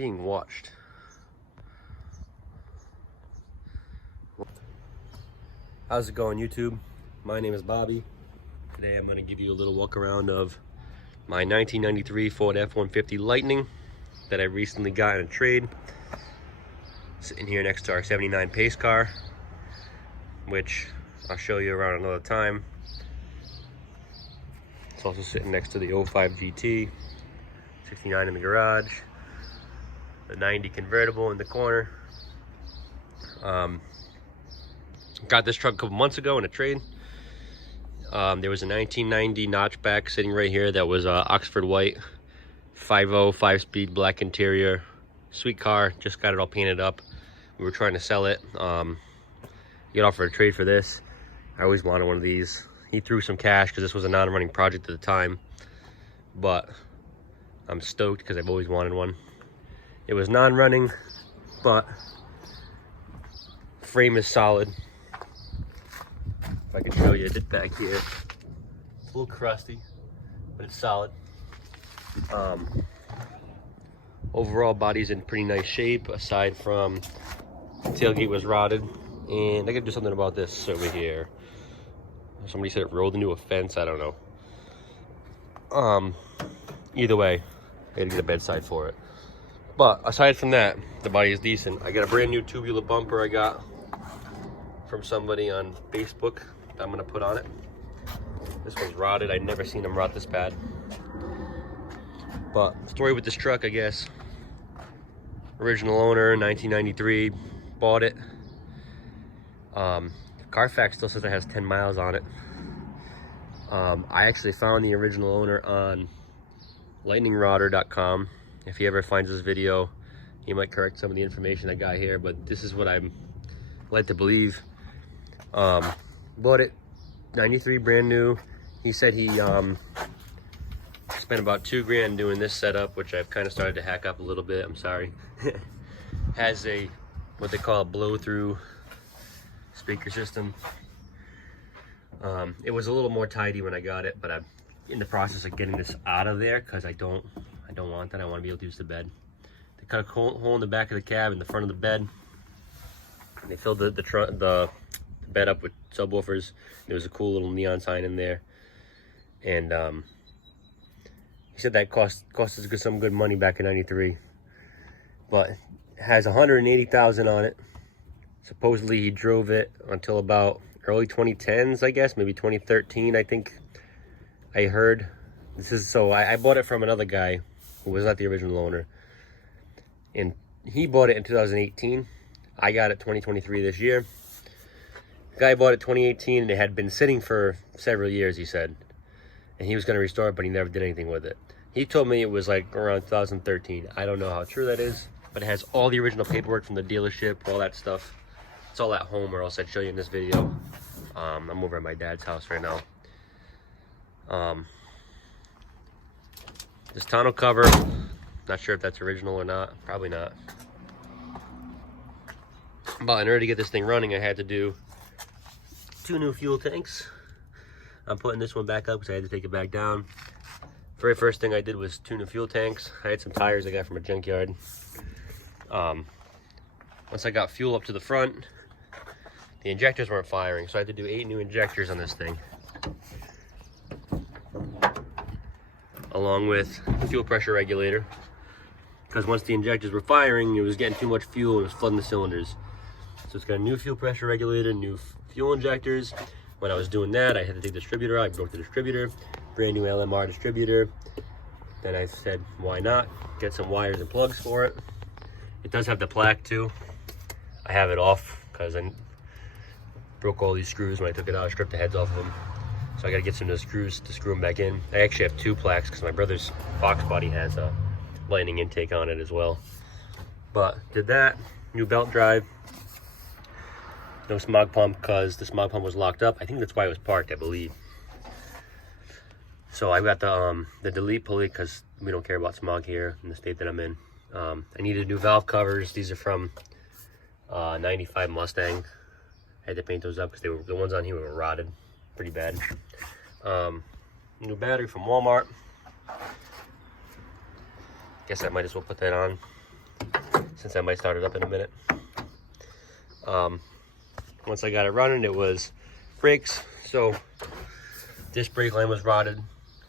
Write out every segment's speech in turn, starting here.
being watched. How's it going, YouTube? My name is Bobby. Today I'm going to give you a little walk around of my 1993 Ford F-150 Lightning that I recently got in a trade. Sitting here next to our 79 pace car, which I'll show you around another time. It's also sitting next to the 05 GT, 69 in the garage, the 90 convertible in the corner. Got this truck a couple months ago in a trade. There was a 1990 notchback sitting right here that was Oxford white, 5.0, 5-speed, black interior. Sweet car, just got it all painted up. We were trying to sell it. Get offered a trade for this. I always wanted one of these. He threw some cash because this was a non-running project at the time. But I'm stoked because I've always wanted one. It was non-running, but frame is solid. If I can show you it back here. It's a little crusty, but it's solid. Overall, body's in pretty nice shape, aside from the tailgate was rotted. And I gotta do something about this over here. Somebody said it rolled into a fence, I don't know. Either way, I gotta get a bedside for it. But aside from that, the body is decent. I got a brand new tubular bumper I got from somebody on Facebook that I'm gonna put on it. This one's rotted. I'd never seen them rot this bad. But story with this truck, I guess. Original owner, 1993, bought it. Carfax still says it has 10 miles on it. I actually found the original owner on lightningrodder.com. If he ever finds this video, he might correct some of the information I got here, but this is what I'm led to believe. Bought it 93, brand new. He said he spent about $2 grand doing this setup, which I've kind of started to hack up a little bit. I'm sorry. Has a what they call a blow-through speaker system. It was a little more tidy when I got it, but I'm in the process of getting this out of there because I don't want that. I want to be able to use the bed. They cut a hole in the back of the cab in the front of the bed. They filled the bed up with subwoofers. There was a cool little neon sign in there, and he said that cost us some good money back in '93. But it has 180,000 on it. Supposedly he drove it until about early 2010s, I guess, maybe 2013, I think I heard. I bought it from another guy who was not the original owner, and he bought it in 2018. I got it 2023 this year. The guy bought it 2018, and it had been sitting for several years, he said, and he was going to restore it, but he never did anything with it. He told me it was like around 2013. I don't know how true that is, but it has all the original paperwork from the dealership, all that stuff. It's all at home, or else I'd show you in this video. I'm over at my dad's house right now. This tonneau cover, not sure if that's original or not. Probably not. But in order to get this thing running, I had to do 2 new fuel tanks. I'm putting this one back up because I had to take it back down. Very first thing I did was 2 new fuel tanks. I had some tires I got from a junkyard. Once I got fuel up to the front, the injectors weren't firing, so I had to do 8 new injectors on this thing, along with the fuel pressure regulator, because once the injectors were firing, it was getting too much fuel and it was flooding the cylinders. So it's got a new fuel pressure regulator, new fuel injectors. When I was doing that, I had to take the distributor out. I broke the distributor, brand new LMR distributor. Then I said, why not get some wires and plugs for it. It does have the plaque too. I have it off because I broke all these screws when I took it out. I stripped the heads off of them. So I gotta get some of the screws to screw them back in. I actually have 2 plaques because my brother's Fox body has a lightning intake on it as well. But did that, new belt drive. No smog pump because the smog pump was locked up. I think that's why it was parked, I believe. So I got the delete pulley because we don't care about smog here in the state that I'm in. I needed new valve covers. These are from 95 Mustang. I had to paint those up because the ones on here were rotted pretty bad. New battery from Walmart. Guess I might as well put that on. since I might start it up in a minute. Once I got it running, it was brakes. So this brake line was rotted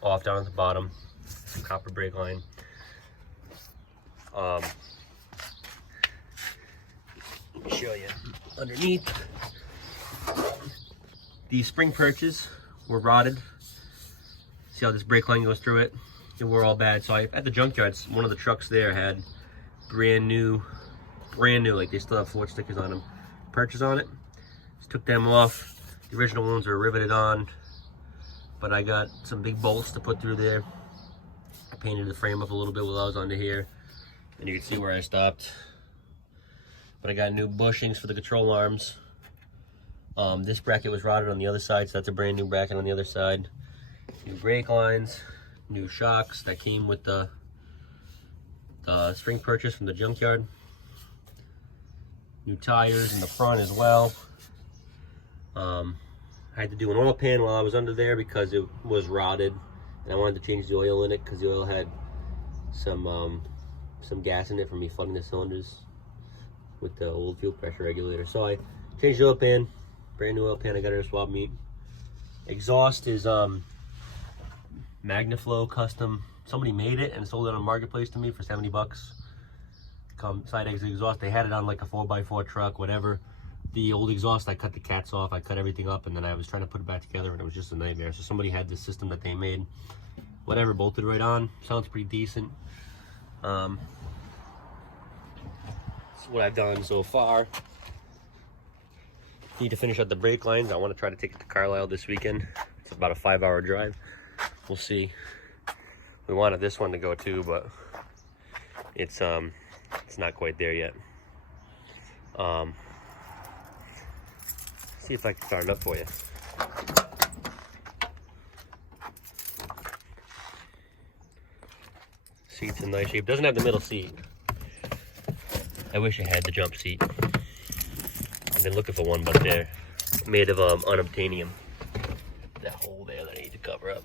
off down at the bottom. Some copper brake line. Let me show you underneath. The spring perches were rotted. See how this brake line goes through it? They were all bad. So at the junkyards, one of the trucks there had brand new, like they still have Ford stickers on them, perches on it. Just took them off. The original ones are riveted on, but I got some big bolts to put through there. I painted the frame up a little bit while I was under here, and you can see where I stopped. But I got new bushings for the control arms. This bracket was rotted on the other side, so that's a brand new bracket on the other side. New brake lines, new shocks that came with the spring purchase from the junkyard. New tires in the front as well. I had to do an oil pan while I was under there because it was rotted, and I wanted to change the oil in it because the oil had some gas in it from me flooding the cylinders with the old fuel pressure regulator. So I changed the oil pan, brand new oil pan. I got it at a swap meet. Exhaust is Magnaflow custom. Somebody made it and sold it on Marketplace to me for 70 bucks. Side exit exhaust. They had it on like a 4x4 truck, whatever. The old exhaust, I cut the cats off. I cut everything up, and then I was trying to put it back together, and it was just a nightmare. So somebody had this system that they made. Whatever, bolted right on. Sounds pretty decent. That's what I've done so far. Need to finish up the brake lines. I want to try to take it to Carlisle this weekend. It's about a 5-hour drive. We'll see. We wanted this one to go too, but it's not quite there yet. See if I can start it up for you. Seat's in nice shape. Doesn't have the middle seat. I wish I had the jump seat. I've been looking for one, but they're made of unobtainium. That hole there that I need to cover up.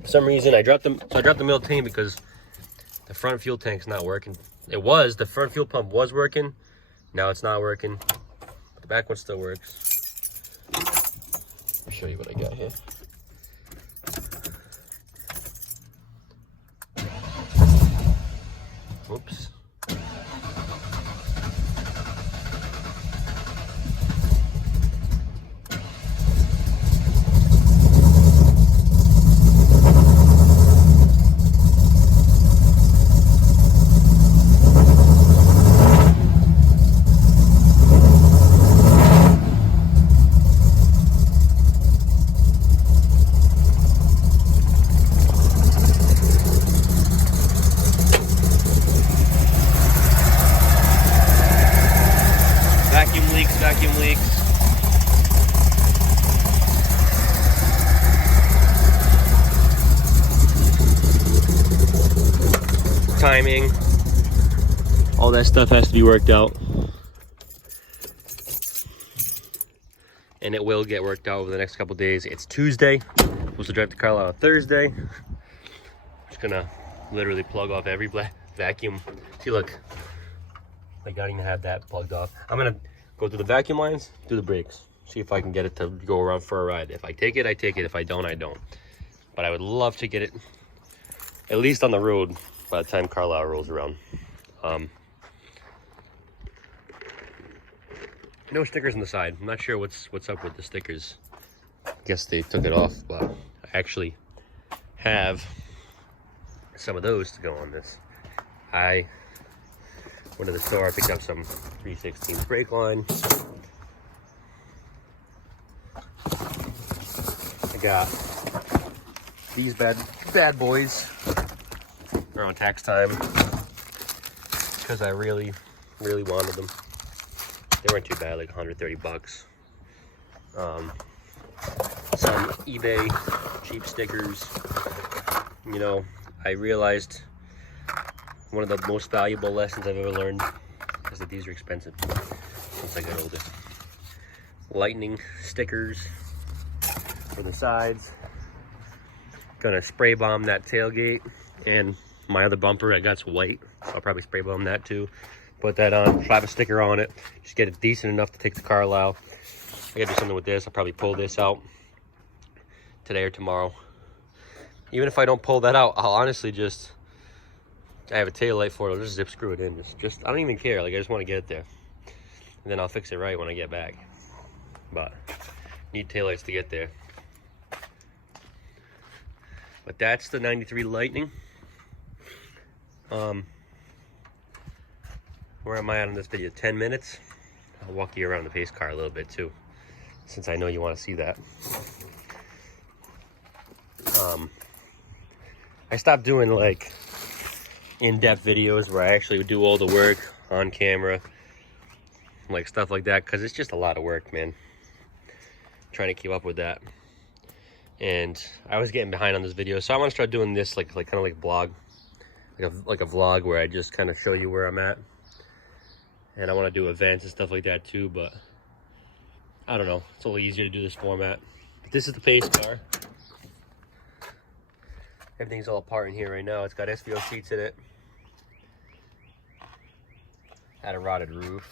For some reason, I dropped the middle tank because the front fuel tank's not working. The front fuel pump was working. Now it's not working. But the back one still works. Let me show you what I got here. Whoops. Vacuum leaks. Timing. All that stuff has to be worked out. And it will get worked out over the next couple days. It's Tuesday. I'm supposed to drive to Carlisle on Thursday. Just gonna literally plug off every vacuum. See, look. I don't even have that plugged off. I'm gonna go through the vacuum lines, do the brakes. See if I can get it to go around for a ride. If I take it, I take it. If I don't, I don't. But I would love to get it at least on the road by the time Carlisle rolls around. No stickers on the side. I'm not sure what's up with the stickers. I guess they took it off, but I actually have some of those to go on this. I went to the store, I picked up some 3/16 brake line. I got these bad boys. They're on tax time because I really wanted them. They weren't too bad, like 130 bucks. Some eBay cheap stickers. You know, I realized one of the most valuable lessons I've ever learned is that these are expensive once I got older. Lightning stickers for the sides. Gonna spray bomb that tailgate and my other bumper I got's white, so I'll probably spray bomb that too. Put that on, slap a sticker on it, just get it decent enough to take to Carlisle. I gotta do something with this. I'll probably pull this out today or tomorrow. Even if I don't pull that out, I'll honestly just, I have a tail light for it, I'll just zip screw it in. Just I don't even care, like I just want to get it there. And then I'll fix it right when I get back. But need taillights to get there. But that's the 93 Lightning. Where am I at on this video? 10 minutes. I'll walk you around the pace car a little bit too, since I know you want to see that. I stopped doing like in-depth videos where I actually would do all the work on camera, like stuff like that, because it's just a lot of work, man, trying to keep up with that. And I was getting behind on this video, so I want to start doing this like kind of like blog, like a vlog where I just kind of show you where I'm at. And I want to do events and stuff like that too, but I don't know, it's a little easier to do this format. But this is the pace car. Everything's all apart in here right now. It's got SVO seats in it. Had a rotted roof.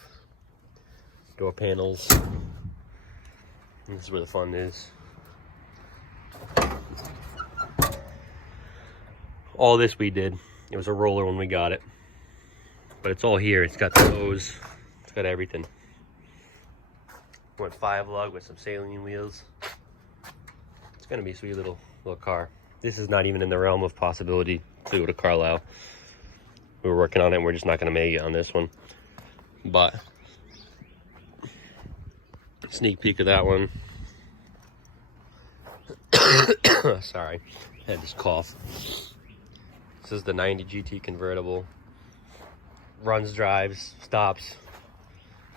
Door panels. And this is where the fun is. All this we did. It was a roller when we got it. But it's all here. It's got the hose. It's got everything. Went 5-lug with some saline wheels. It's gonna be a sweet little car. This is not even in the realm of possibility to go to Carlisle. We were working on it and we're just not gonna make it on this one. But sneak peek of that one. Sorry, I had this cough. This is the 90 GT convertible. Runs, drives, stops.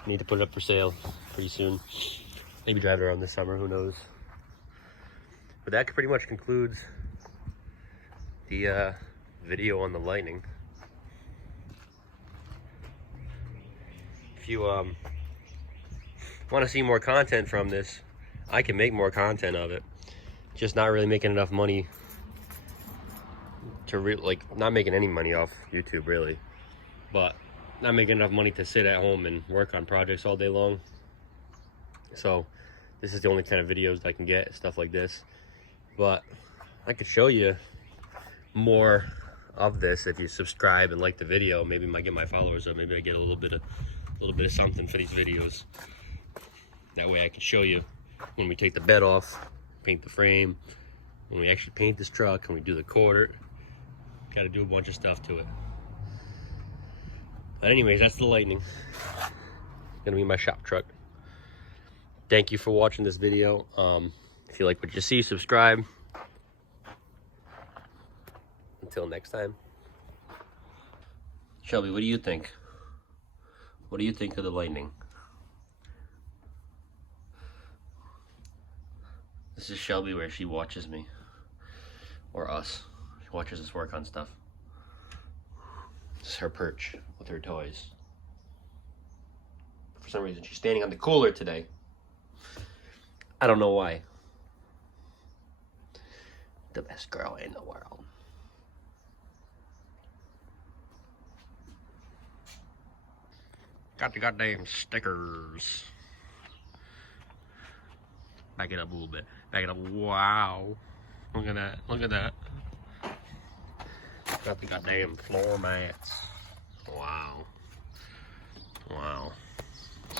Need to put it up for sale pretty soon. Maybe drive it around this summer, who knows. But that pretty much concludes the video on the Lightning. If you want to see more content from this, I can make more content of it. Just not really making enough money to not making any money off YouTube really, but not making enough money to sit at home and work on projects all day long. So this is the only kind of videos I can get, stuff like this. But I could show you more of this if you subscribe and like the video. Maybe I might get my followers up. Maybe I get a little bit of something for these videos. That way I can show you when we take the bed off, paint the frame, when we actually paint this truck, and we do the quarter. Got to do a bunch of stuff to it. But anyways, that's the Lightning. Gonna be my shop truck. Thank you for watching this video. If you like what you see, subscribe. Until next time. Shelby, what do you think? What do you think of the Lightning? This is Shelby where she watches me. Or us. She watches us work on stuff. This is her perch with her toys. For some reason, she's standing on the cooler today. I don't know why. The best girl in the world. Got the goddamn stickers. Back it up a little bit. Back it up. Wow. Look at that. Look at that. Got the goddamn floor mats. Wow.